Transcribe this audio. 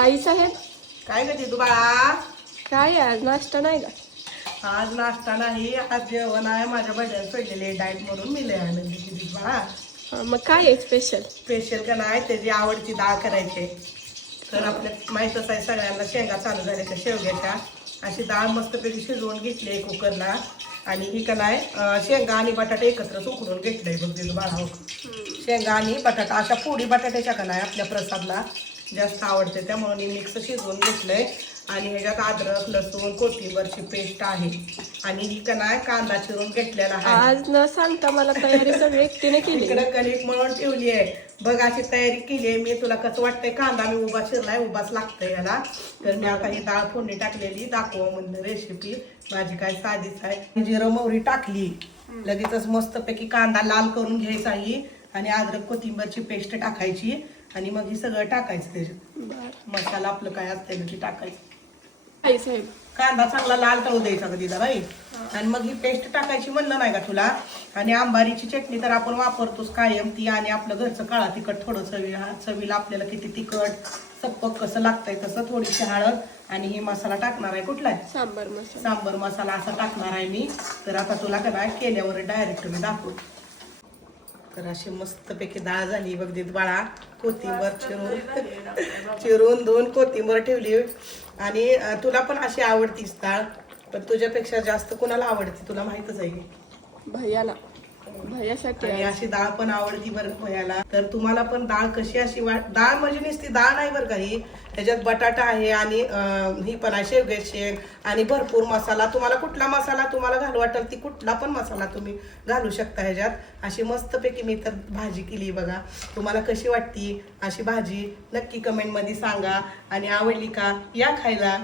आई साहेब काय ग तू बाळा? काय आहे आज नाश्ता नाही का? आज नाश्ता नाही, आज जेवण आहे. माझ्या बहिणीने सोडलेले डाएट म्हणून मी लय आनंदी किती बाळा. मग काय आहे स्पेशल? स्पेशल का नाही, त्याची आवडती डाळ करायची. तर आपल्या माहीतच आहे सगळ्यांना, शेंगा चालू झाल्या त्या शेवग्याच्या. अशी डाळ मस्तपैकी शिजवून घेतली आहे कुकरला. आणि ही का नाही शेंगा आणि बटाटे एकत्रच उकडून घेतलंय बघ तिथं बाळा. शेंगा आणि बटाटा अशा फोडी बटाट्याच्या का नाही आपल्या प्रसादला जास्त आवडते, त्यामुळे मी मिक्स शिजवून घेतलंय. आणि ह्याच्यात अद्रक लसूण कोथिंबरची पेस्ट आहे. आणि ही का नाही कांदा चिरून घेतलेला आहे. आज न सांगता मला तयारी सगळी एकटीने केली. इकडे कणिक मळून ठेवली आहे बघ, अशी तयारी केली आहे मी. तुला कसं वाटतंय? कांदा मी उभा चिरलाय, उभाच लागतंय याला. तर मी आता ही डाळ फोडणी टाकलेली दाखव म्हणलं रेसिपी. माझी काय साधीच आहे. जिरं मोहरी टाकली, लगेचच मस्तपैकी कांदा लाल करून घ्यायचा ही. आणि अद्रक कोथिंबरची पेस्ट टाकायची. आणि मग हे सगळं टाकायचं त्याच्यात. मसाला आपलं काय असतं ते टाकायचं. आई साहेब कांदा चांगला लाल तळू द्यायचा कधी बाई. आणि मग ही पेस्ट टाकायची म्हणलं नाही का तुला. आणि आंबारीची चटणी तर आपण वापरतोच कायम ती. आणि आपलं घरचं काळा तिखट थोडं चवीला आपल्याला किती तिखट सप्पक कसं लागतंय तसं थोडीशी हळद. आणि हे मसाला टाकणार आहे. कुठला आहे? सांबर मसाला असा टाकणार आहे मी. तर आता तुला काय केल्यावर डायरेक्ट मी दाखवतो. तर अशी मस्तपैकी डाळ झाली बघ देत बाळा. कोथिंबर चिरून धुवून कोथिंबर ठेवली. आणि तुला पण अशी आवडतीच डाळ, पण तुझ्यापेक्षा जास्त कोणाला आवडते तुला माहितच आहे की? भैयाला. भैयासाठी आणि अशी डाळ पण आवडती बरं भैयाला. तर तुम्हाला पण डाळ कशी अशी डाळ म्हणजे नुसती डाळ नाही बरं का ही. त्याच्यात बटाटा आहे आणि ही पण आहे शेवग्याची शेंग आणि भरपूर मसाला. तुम्हाला कुठला मसाला तुम्हाला घालू वाटेल ती कुठला पण मसाला तुम्ही घालू शकता ह्याच्यात. अशी मस्तपैकी मी तर भाजी केली बघा. तुम्हाला कशी वाटती अशी भाजी नक्की कमेंटमध्ये सांगा. आणि आवडली का या खायला.